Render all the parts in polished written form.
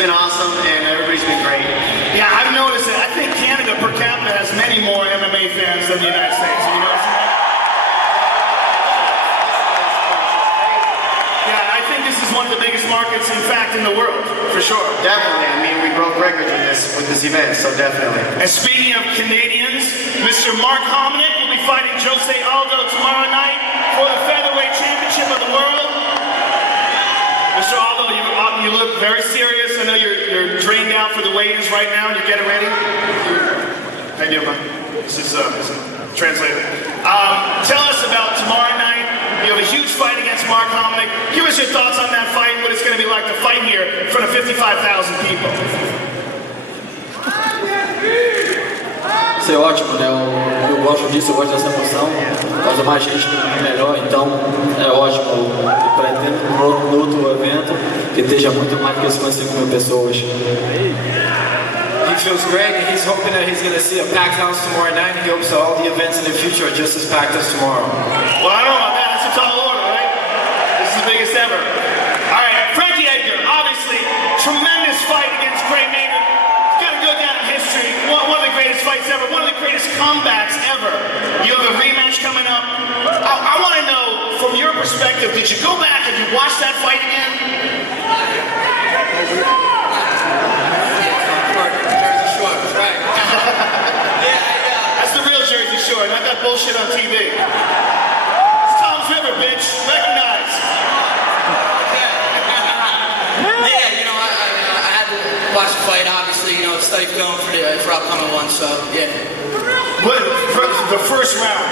been awesome, and everybody's been great. Yeah, I've noticed it. I think Canada per capita has many more MMA fans than the United States. Have you noticed that? Yeah, I think this is one of the biggest markets, in fact, in the world, for sure. Definitely. I mean, we broke records with this event, so definitely. And speaking of Canadians, Mr. Mark Hominick will be fighting Jose Aldo tomorrow night for the featherweight championship of the world. Mr. Aldo, you look very serious. I know you're drained out for the weigh-ins right now, and you're getting ready. How you doing, man? This is translated. Tell us about tomorrow night. You have a huge fight against Mark Hominick. Give us your thoughts on that fight and what it's going to be like to fight here in front of 55,000 people. Isso é ótimo, né? Eu gosto disso, eu gosto dessa emoção. Causa mais gente melhor, então é ótimo. Eu pretendo no outro evento que esteja muito mais do que 55 mil pessoas. He feels great, and he's hoping that he's going to see a packed house tomorrow night, and he hopes that all the events in the future are just as packed as tomorrow. Well, I don't know about that. That's a tall order, right? This is the biggest ever. All right, Frankie Edgar, obviously, tremendous fight against Gray Maynard. It's going to go down in history. One of the greatest fights ever, one of the greatest comebacks ever. You have a rematch coming up. I want to know, from your perspective, did you go back and you watch that fight again? That's the real Jersey Shore, not that bullshit on TV. It's Tom's River, bitch. Recognize. Yeah, you know, I had to watch the fight, obviously, you know, study film for upcoming ones, so, yeah. But the first round,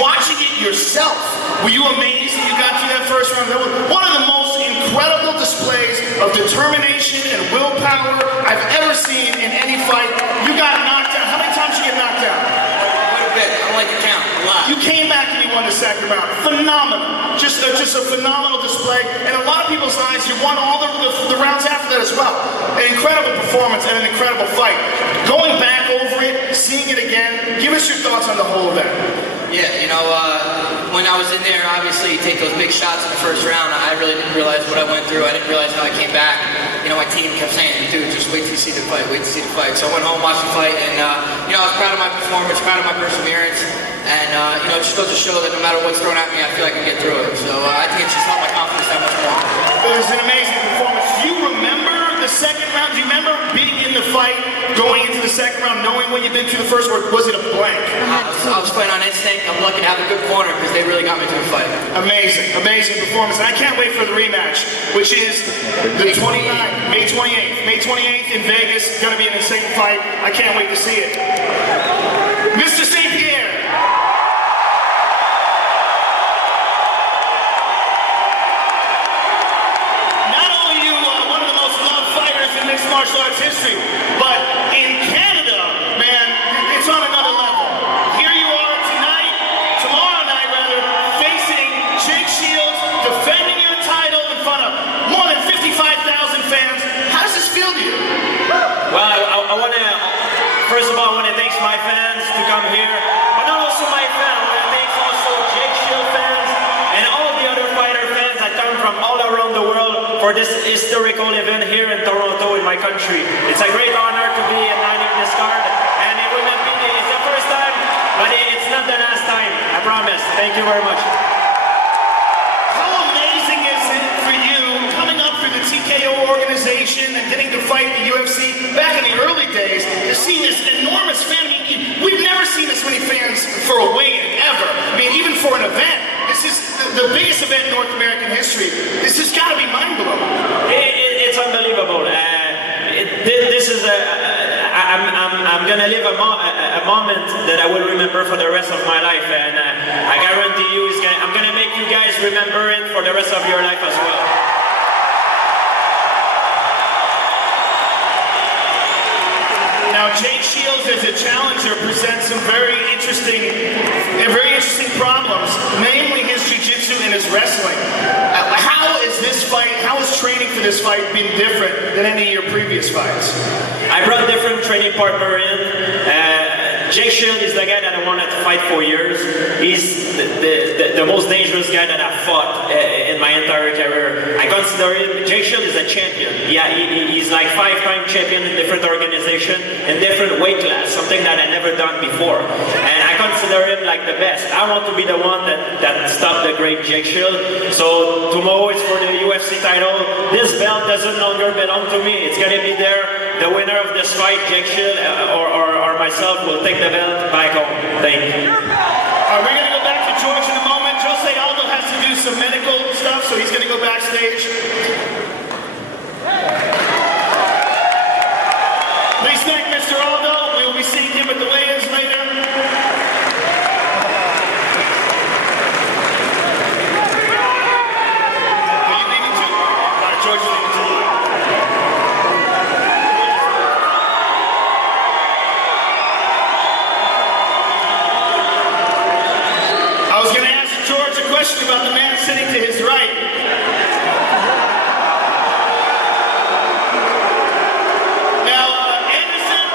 watching it yourself, were you amazed that you got through that first round? That was one of the most incredible displays of determination and willpower I've ever seen in any fight. You got knocked out. How many times did you get knocked out? Quite a bit. I don't like to count. A lot. You came back and you won the second round. Phenomenal. Just a phenomenal display. And in a lot of people's eyes, you won all the rounds after that as well. An incredible performance and an incredible fight. Going back over it, seeing it again, give us your thoughts on the whole event. Yeah, you know, when I was in there, obviously, you take those big shots in the first round. I really didn't realize what I went through. I didn't realize how I came back. You know, my team kept saying, dude, just wait till you see the fight, wait till you see the fight. So I went home, watched the fight, and, you know, I was proud of my performance, proud of my perseverance. And, you know, it just goes to show that no matter what's thrown at me, I feel I can get through it. So I think it's just helped my confidence that much more. It was an amazing performance. Do you remember the second round? Do you remember being in the fight, going into the second round, knowing when you'd been through the first, or was it a blank? I was playing on instinct. I'm lucky to have a good corner because they really got me to the fight. Amazing, amazing performance. And I can't wait for the rematch, which is the 29th, May 28th. May 28th in Vegas. Going to be an insane fight. I can't wait to see it. Mr. St-Pierre. Martial arts history, but in Canada, man, it's on another level. Here you are tonight, tomorrow night rather, facing Jake Shields, defending your title in front of more than 55,000 fans. How does this feel to you? Well, I want to, first of all, I want to thank my fans to come here, but not also my fans. I want to thank also Jake Shield fans and all the other fighter fans that come from all around the world for this historical event here in Toronto, in my country. It's a great honor to be a knight in this card, and it will not be it's the first time, but it's not the last time, I promise. Thank you very much. How amazing is it for you, coming up through the TKO organization and getting to fight the UFC back in the early days, to see this enormous fan? We've never seen this many fans for a weigh-in, ever. I mean, even for an event. This is the biggest event in North American history. This has got to be mind-blowing. It's unbelievable. This is I'm gonna live a moment that I will remember for the rest of my life, and I guarantee you, I'm gonna make you guys remember it for the rest of your life as well. Now, Jake Shields as a challenger presents some very interesting problems, namely his jiu-jitsu and his wrestling. How is this fight, how is training for this fight been different than any of your previous fights? I brought a different training partner in. Jake Shield is the guy that I wanted to fight for years. He's the most dangerous guy that I've fought in my entire career. I consider him, Jake Shield is a champion. Yeah, he's like 5-time champion in different organizations, in different weight class, something that I never done before. And I consider him like the best. I want to be the one that stopped the great Jake Shield. So tomorrow is for the UFC title. This belt doesn't longer belong to me. It's gonna be there. The winner of this fight, Jake Shield or myself, will take the belt back home. Thank you. We're going to go back to George in a moment. Jose Aldo has to do some medical stuff, so he's going to go backstage. Please thank Mr. Aldo. We will be seeing him at the weigh-ins later. Are you leaving too? All right, George is leaving too. Question about the man sitting to his right. Now, Anderson.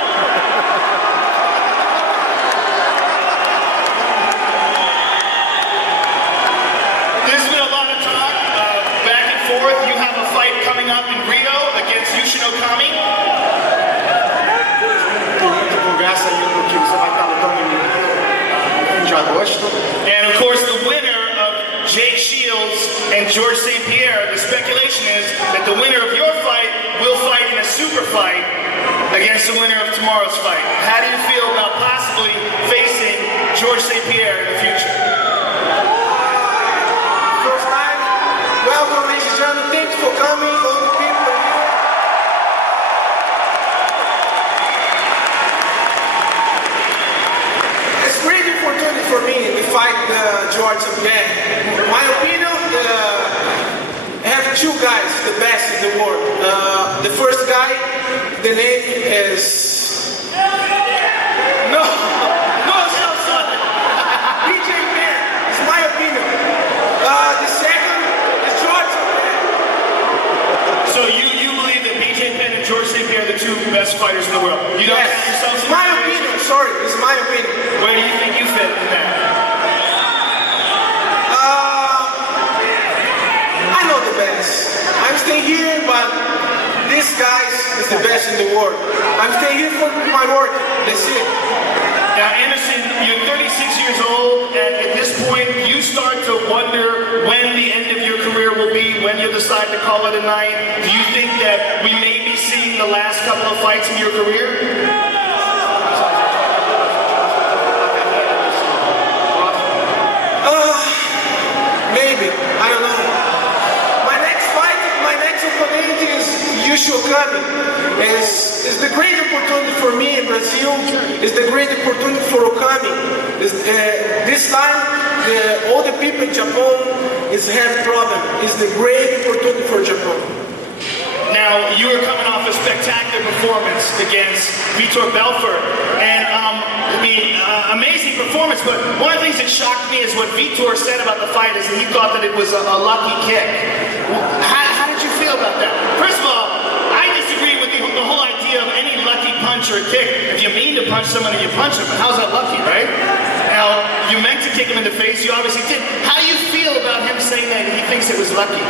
There's been a lot of talk back and forth. You have a fight coming up in Rio against Yushin Okami. Tem muita conversa aí do que você vai estar lutando em fim de agosto. And of course, the winner Jake Shields and George St-Pierre, the speculation is that the winner of your fight will fight in a super fight against the winner of tomorrow's fight. How do you feel about possibly facing George St-Pierre in the future? First time, welcome ladies and gentlemen, thanks for coming, all the people here. It's a great opportunity for me to fight George St-Pierre. In my opinion, I have two guys, the best in the world. The first guy, the name is... No, sorry. BJ Penn, it's my opinion. The second is George St-Pierre. So you believe that BJ Penn and George St-Pierre are the two best fighters in the world? You don't have yourself... It's my opinion, sorry, it's my opinion. Where do you think you fit in that? I'm staying here, but this guy is the best in the world. I'm staying here for my work. That's it. Now, Anderson, you're 36 years old, and at this point, you start to wonder when the end of your career will be, when you decide to call it a night. Do you think that we may be seeing the last couple of fights in your career? Maybe. I don't know. Okami is the great opportunity for me in Brazil. It's the great opportunity for Okami. This time, all the people in Japan have problem. It's the great opportunity for Japan. Now, you were coming off a spectacular performance against Vitor Belfort, and amazing performance, but one of the things that shocked me is what Vitor said about the fight is that he thought that it was a lucky kick. How did you feel about that? First of all, I disagree with the whole idea of any lucky punch or kick. If you mean to punch somebody, you punch them, but how's that lucky, right? Now, you meant to kick him in the face, you obviously did. How do you feel about him saying that he thinks it was lucky?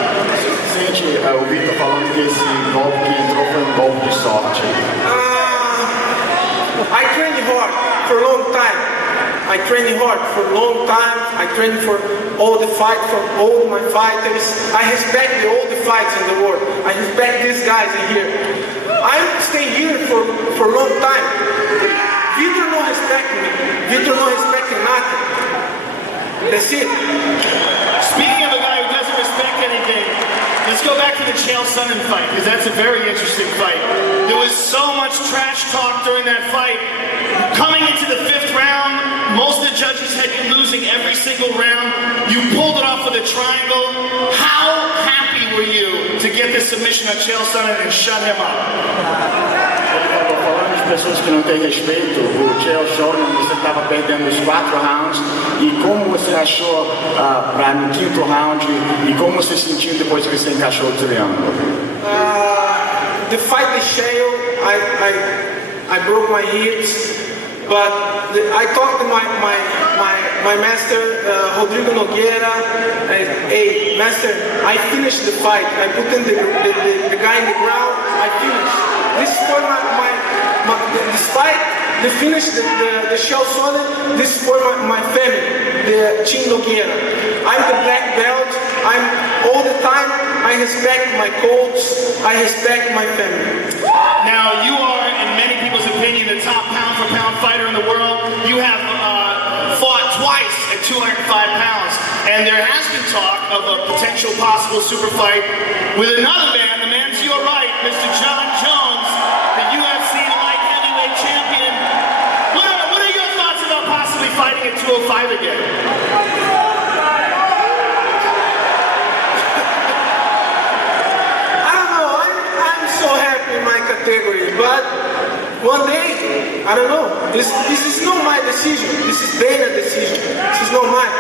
Sente o Vitor falando que esse golpe que entrou foi golpe de sorte. I trained hard for a long time. I trained hard for a long time. I trained for all the fight, for all my fighters. I respect all the fights in the world. I respect these guys in here. I stay here for a long time. Vitor no respect me. Vitor no respect nothing. That's it. Speaking of a guy who doesn't respect anything, let's go back to the Chael Sonnen fight, because that's a very interesting fight. There was so much trash talk during that fight. Coming into the 5th round, most of the judges had you losing every single round. You pulled it off with a triangle. How happy were you to get the submission on Chael Sonnen and shut him up? Falando de pessoas que não têm respeito, o Chael Sonnen, você estava perdendo os 4 rounds, e como você achou para no 5º round, e como você sentiu depois que você encaixou o triângulo? The fight with Chael, I broke my hips. But I talked to my master, Rodrigo Nogueira, and, hey, master, I finished the fight. I put in the guy in the ground, I finished. This is for despite the finish, the shell solid, this is for my family, the Team Nogueira. I'm the black belt, I'm all the time, I respect my coach, I respect my family. Now, you are, in many people's opinion, the top pound-for-pound fighter in the world. You have fought twice at 205 pounds, and there has been talk of a potential possible super fight with another man, the man to your right, Mr. John Jones, the UFC light heavyweight champion. What are your thoughts about possibly fighting at 205 again? Category, but one day, I don't know. This is not my decision. This is Dana's decision. This is not mine.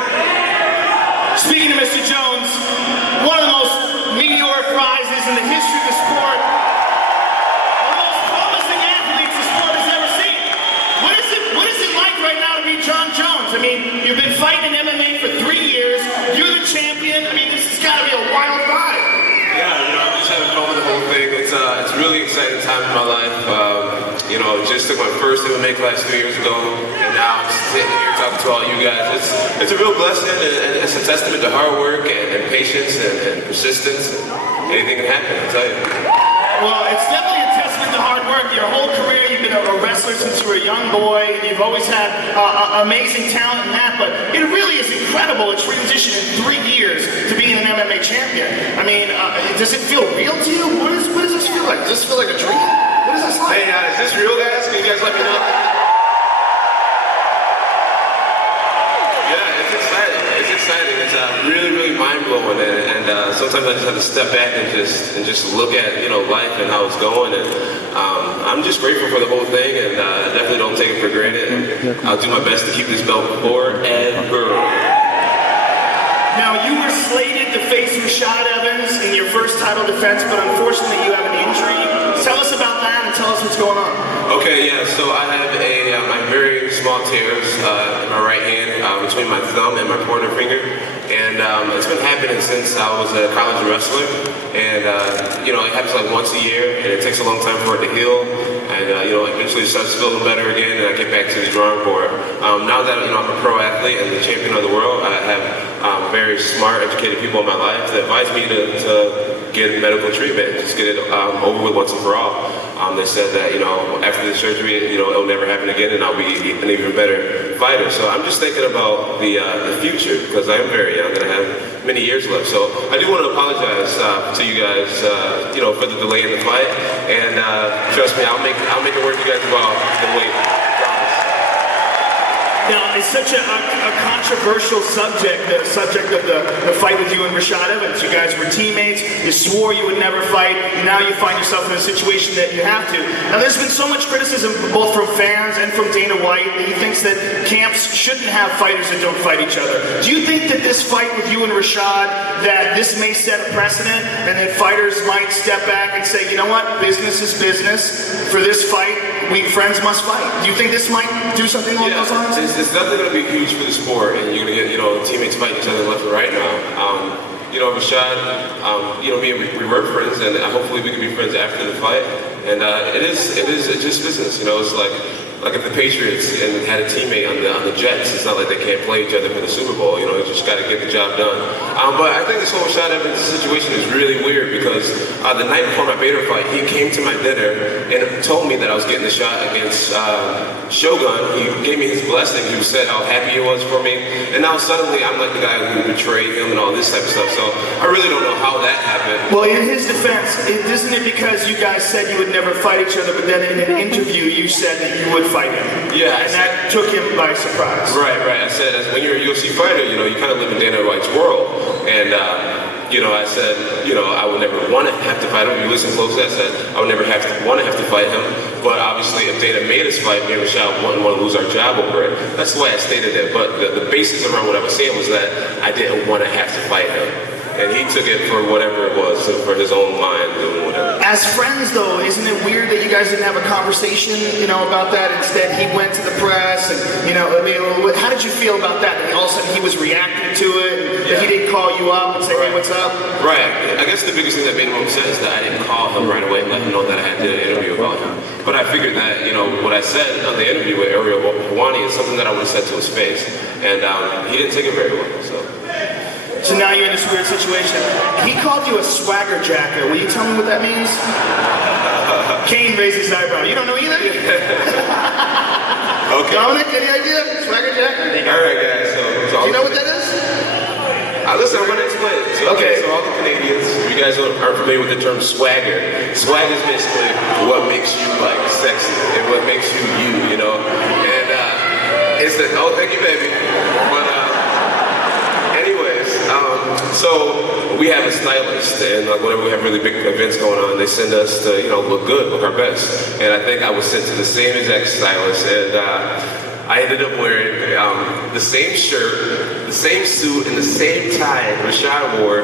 Speaking of Mr. Jones, one of the most meteoric rises in the history of the sport, one of the most promising athletes the sport has ever seen. What is it like right now to be John Jones? I mean, you've been fighting in MMA for 3 years. You're the champion. I mean, this has got to be a wild ride. Yeah, I'm just having fun with the whole thing. It's a really exciting time in my life. Just took my first MMA class 3 years ago, and now I'm sitting here talking to all you guys. It's a real blessing, and it's a testament to hard work and patience and persistence. Anything can happen, I'll tell you. Well, it's definitely a testament to hard work. Your whole career, you've been a wrestler since you were a young boy, and you've always had amazing talent in that, but it really is incredible a transition in 3 years to being an MMA champion. I mean, does it feel real to you? What does this feel like? Does this feel like a dream? What is this like? Hey, is this real, guys? Can you guys let me know? Yeah, it's exciting. It's exciting. It's really, really mind-blowing, and sometimes I just have to step back and just look at life and how it's going, and I'm just grateful for the whole thing, and I definitely don't take it for granted. And I'll do my best to keep this belt forever. Now, you were slated to face Rashad Evans in your first title defense, but unfortunately you have an injury. Tell us about that and tell us what's going on. Okay, yeah, so I have my very small tears in my right hand between my thumb and my pointer finger. And it's been happening since I was a college wrestler. And, it happens like once a year, and it takes a long time for it to heal. And, eventually it starts feeling better again, and I get back to the drawing board. Now that, I'm a pro athlete and the champion of the world, I have very smart, educated people in my life that advise me to get medical treatment, just get it over with once and for all. They said that, after the surgery, it'll never happen again, and I'll be an even better fighter. So I'm just thinking about the future, because I am very young and I have many years left. So I do want to apologize to you guys, for the delay in the fight. And trust me, I'll make it work. You guys about the wait. Now, it's such a controversial subject, the subject of the fight with you and Rashad Evans. You guys were teammates, you swore you would never fight, now you find yourself in a situation that you have to. Now, there's been so much criticism, both from fans and from Dana White, that he thinks that camps shouldn't have fighters that don't fight each other. Do you think that this fight with you and Rashad, that this may set a precedent, and that fighters might step back and say, you know what, business is business, for this fight, we friends must fight? Do you think this might do something along those lines? It's definitely going to be huge for the sport, and you're going to get, teammates fighting each other left and right now. Rashad, me and we were friends, and hopefully we can be friends after the fight. And it's just business, It's like if the Patriots had a teammate on the Jets, it's not like they can't play each other for the Super Bowl. You just got to get the job done. But I think this whole Rashad Evans situation is really weird because the night before my Bader fight, he came to my dinner and told me that I was getting the shot against Shogun. He gave me his blessing. He said how happy he was for me. And now suddenly I'm like the guy who betrayed him and all this type of stuff. So I really don't know how that happened. Well, in his defense, isn't it because you guys said you would never fight each other, but then in an interview you said that you would fight him? Yeah. And that took him by surprise. Right. I said, when you're a UFC fighter, you kind of live in Dana White's world. And, I said, I would never want to have to fight him. You listen closely, I said, I would never want to have to fight him. But obviously, if Dana made us fight, me and Rashad wouldn't want to lose our job over it. That's the way I stated it. But the basis around what I was saying was that I didn't want to have to fight him. And he took it for whatever it was, for his own mind and whatever. As friends, though, isn't it weird that you guys didn't have a conversation, you know, about that? Instead, he went to the press, and you know, I mean, how did you feel about that? That all of a sudden he was reacting to it, and that he didn't call you up and say, "Hey, what's up?" Right. I guess the biggest thing that made him upset is that I didn't call him right away and let him know that I had did an interview about him. But I figured that, you know, what I said on the interview with Ariel Helwani is something that I would have said to his face, and he didn't take it very well. So now you're in this weird situation. He called you a swagger jacker. Will you tell me what that means? Kane raised his eyebrow. You don't know either? Okay. Dominic, any idea? Swagger jacker? All right, guys. So Do you know what that is? listen, I'm going to explain it. So, okay, so all the Canadians, if you guys aren't familiar with the term swagger, swag is basically what makes you, like, sexy and what makes you you, you know? And it's the, oh, thank you, baby. But, so we have a stylist, and whenever we have really big events going on, they send us to, you know, look good, look our best. And I think I was sent to the same exact stylist, and I ended up wearing the same shirt, the same suit, and the same tie Rashad wore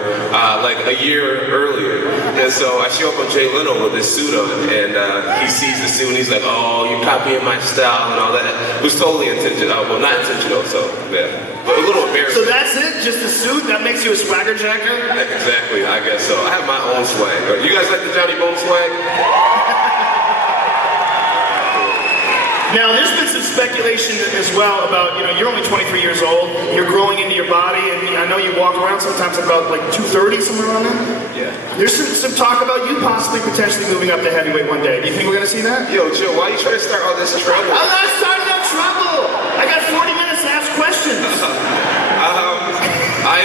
like a year earlier. And so I show up on Jay Leno with this suit on, and he sees the suit, and he's like, "Oh, you're copying my style," and all that. It was totally intentional. Well, not intentional, so yeah. But a little embarrassing. So that's it? Just a suit? That makes you a swagger jacker? Exactly, I guess so. I have my own swag. You guys like the Johnny Bone swag? Now, there's been some speculation as well about, you know, you're only 23 years old, you're growing into your body, and I know you walk around sometimes about like 230, somewhere around there? Yeah. There's some talk about you possibly potentially moving up to heavyweight one day. Do you think we're going to see that? Yo, Joe, why are you trying to start all this trouble? I'm not starting no trouble! I got 40 minutes to ask questions. I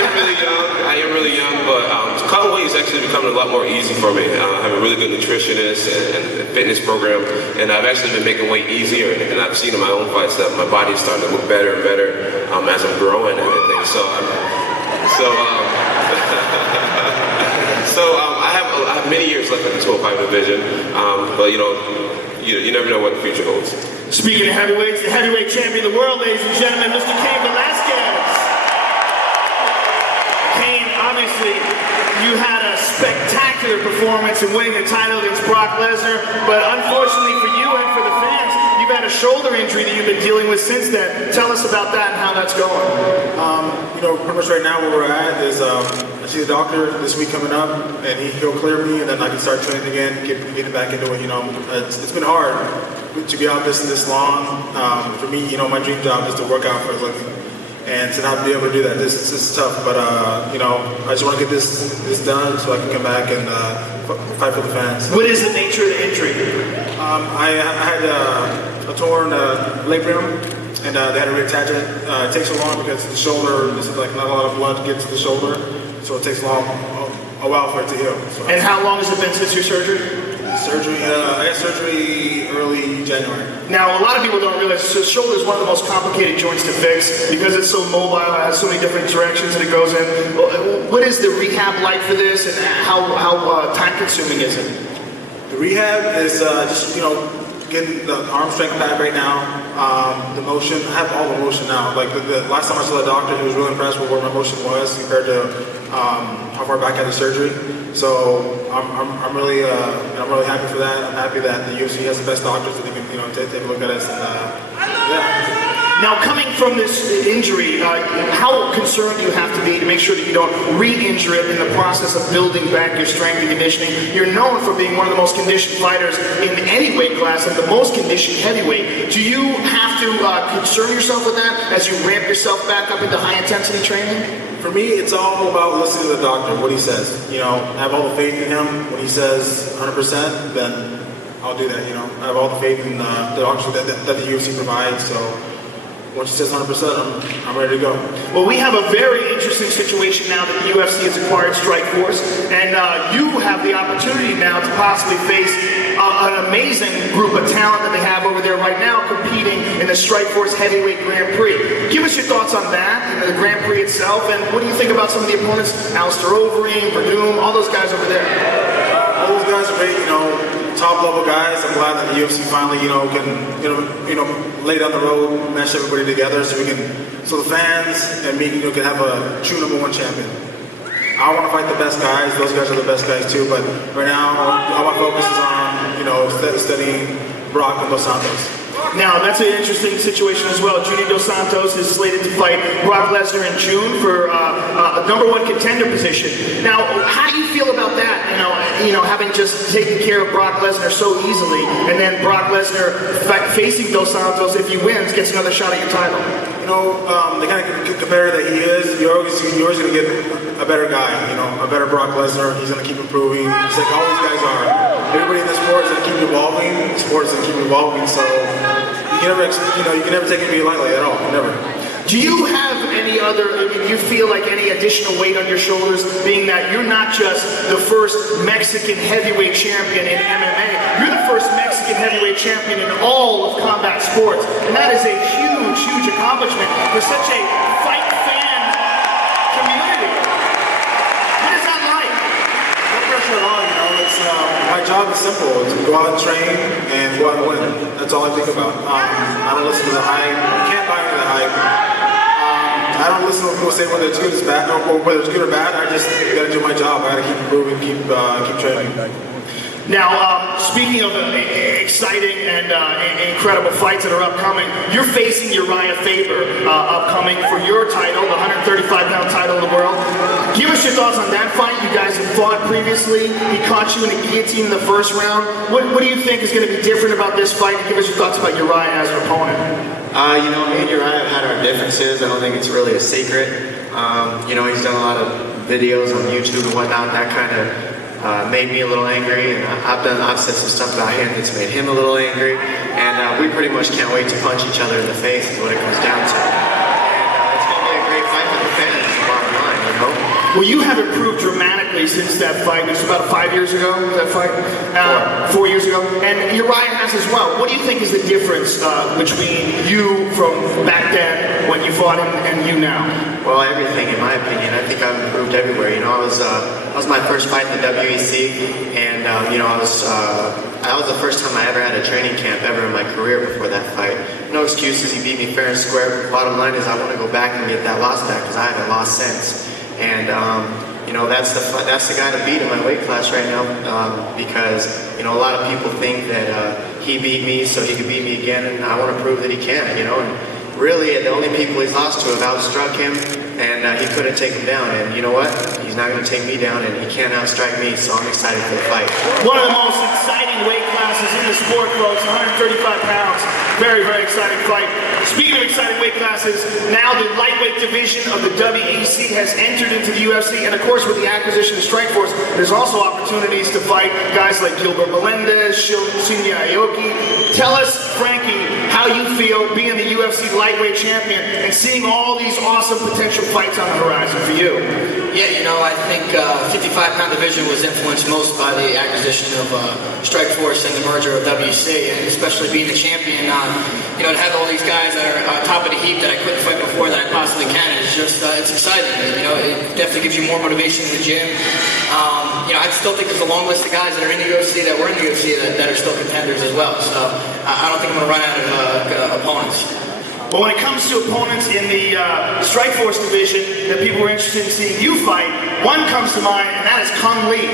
am really young, but cutting weight is actually becoming a lot more easy for me. I have a really good nutritionist and fitness program, and I've actually been making weight easier, and I've seen in my own fights that my body is starting to look better and better as I'm growing and everything. I have many years left in the 205 division, but you know, you never know what the future holds. Speaking of heavyweights, the heavyweight champion of the world, ladies and gentlemen, Mr. Cain Velasquez. Cain, obviously, you had a spectacular performance in winning the title against Brock Lesnar, but unfortunately for you and for the fans, you've had a shoulder injury that you've been dealing with since then. Tell us about that and how that's going. You know, pretty much right now where we're at is I see the doctor this week coming up, and he'll clear me, and then I can start training again, getting back into it. You know, it's been hard to be out this long. For me, you know, my dream job is to work out for a living, and to not be able to do that, this is tough. But you know, I just want to get this done so I can come back and fight for the fans. What is the nature of the injury? I had a torn labrum, and they had to reattach it. It takes so long because the shoulder, this is like not a lot of blood gets to the shoulder, so it takes a while for it to heal. So, and how long has it been since your surgery? I had surgery early January. Now, a lot of people don't realize the shoulder is one of the most complicated joints to fix because it's so mobile, it has so many different directions that it goes in. What is the rehab like for this, and how time-consuming is it? The rehab is just, you know, getting the arm strength back right now. The motion, I have all the motion now. Like the last time I saw the doctor, he was really impressed with where my motion was compared to how far back I had the surgery. So I'm really happy for that. I'm happy that the UFC has the best doctors that they can, you know, take a look at us. And, yeah. Now, coming from this injury, how concerned do you have to be to make sure that you don't re-injure it in the process of building back your strength and conditioning? You're known for being one of the most conditioned fighters in any weight class and the most conditioned heavyweight. Do you have to concern yourself with that as you ramp yourself back up into high-intensity training? For me, it's all about listening to the doctor, what he says. You know, I have all the faith in him. When he says 100%, then I'll do that, you know. I have all the faith in the doctor that the UFC provides, so once he says 100%, I'm ready to go. Well, we have a very interesting situation now that the UFC has acquired Strikeforce, and you have the opportunity now to possibly face an amazing group of talent that they have over there right now competing in the Strikeforce Heavyweight Grand Prix. Give us your thoughts on that and the Grand Prix itself, and what do you think about some of the opponents? Alistair Overeem, Verdum, all those guys over there. All those guys are great, you know, top level guys. I'm glad that the UFC finally, you know, can lay down the road, mesh everybody together, so the fans and me, you know, can have a true #1 champion. I want to fight the best guys. Those guys are the best guys too. But right now, all my focus is on, studying Brock and Dos Santos. Now, that's an interesting situation as well. Junior Dos Santos is slated to fight Brock Lesnar in June for a #1 contender position. Now, how do you feel about that? Having just taken care of Brock Lesnar so easily, and then Brock Lesnar facing Dos Santos, if he wins, gets another shot at your title. The kind of competitor that he is, you're always going to get a better guy, a better Brock Lesnar. He's going to keep improving, just like all these guys are. Everybody in the sport is going to keep evolving. The sport is going to keep evolving, so you can never take anybody lightly at all. Never. Do you have any other, do you feel like any additional weight on your shoulders, being that you're not just the first Mexican heavyweight champion in MMA, you're the first Mexican heavyweight champion in all of combat sports, and that is a huge, huge accomplishment for such a fight fan community. What is that like? No pressure at all, my job is simple. It's to go out and train and go out and win. That's all I think about. I don't listen to the hype. You can't buy into the hype. I don't listen to people say whether it's good or bad, or whether it's good or bad. I just gotta do my job. I gotta keep improving, keep training. Now, speaking of exciting and incredible fights that are upcoming, you're facing Uriah Faber upcoming for your title, the 135-pound title of the world. Give us your thoughts on that fight. You guys have fought previously. He caught you in a guillotine in the first round. What do you think is going to be different about this fight? Give us your thoughts about Uriah as your opponent. Me and Uriah have had our differences. I don't think it's really a secret. He's done a lot of videos on YouTube and whatnot. That kind of made me a little angry, and I've said some stuff about him that's made him a little angry. And we pretty much can't wait to punch each other in the face is what it comes down to. And it's going to be a great fight for the fans, the bottom line, Well, you have improved dramatically since that fight. It was about 5 years ago, that fight? 4 years ago. And Uriah has as well. What do you think is the difference between you from back then when you fought him and you now? Well, everything, in my opinion. I think I've improved everywhere. That was my first fight in the WEC, and that was the first time I ever had a training camp ever in my career before that fight. No excuses. He beat me fair and square. Bottom line is I want to go back and get that loss back because I haven't lost since. And that's the guy to beat in my weight class right now because a lot of people think that he beat me so he could beat me again, and I want to prove that he can. And really, the only people he's lost to have outstruck him, and he couldn't take him down. And you know what? He's not going to take me down, and he can't outstrike me. So I'm excited for the fight. One of the most exciting weight classes in the sport, folks. 135 pounds. Very, very exciting fight. Speaking of exciting weight classes, now the lightweight division of the WEC has entered into the UFC, and of course with the acquisition of Strikeforce, there's also opportunities to fight guys like Gilbert Melendez, Shinya Aoki. Tell us, Frankie, how you feel being the UFC lightweight champion and seeing all these awesome potential fights on the horizon for you. Yeah, I think 55-pound division was influenced most by the acquisition of Strikeforce and the merger of WC, and especially being the champion. To have all these guys that are on top of the heap that I couldn't fight before that I possibly can is just, it's exciting. It definitely gives you more motivation in the gym. I still think there's a long list of guys that are in the UFC that were in the UFC that are still contenders as well. So I don't think I'm going to run out of opponents. But when it comes to opponents in the Strikeforce division that people are interested in seeing you fight, one comes to mind, and that is Kung Lee.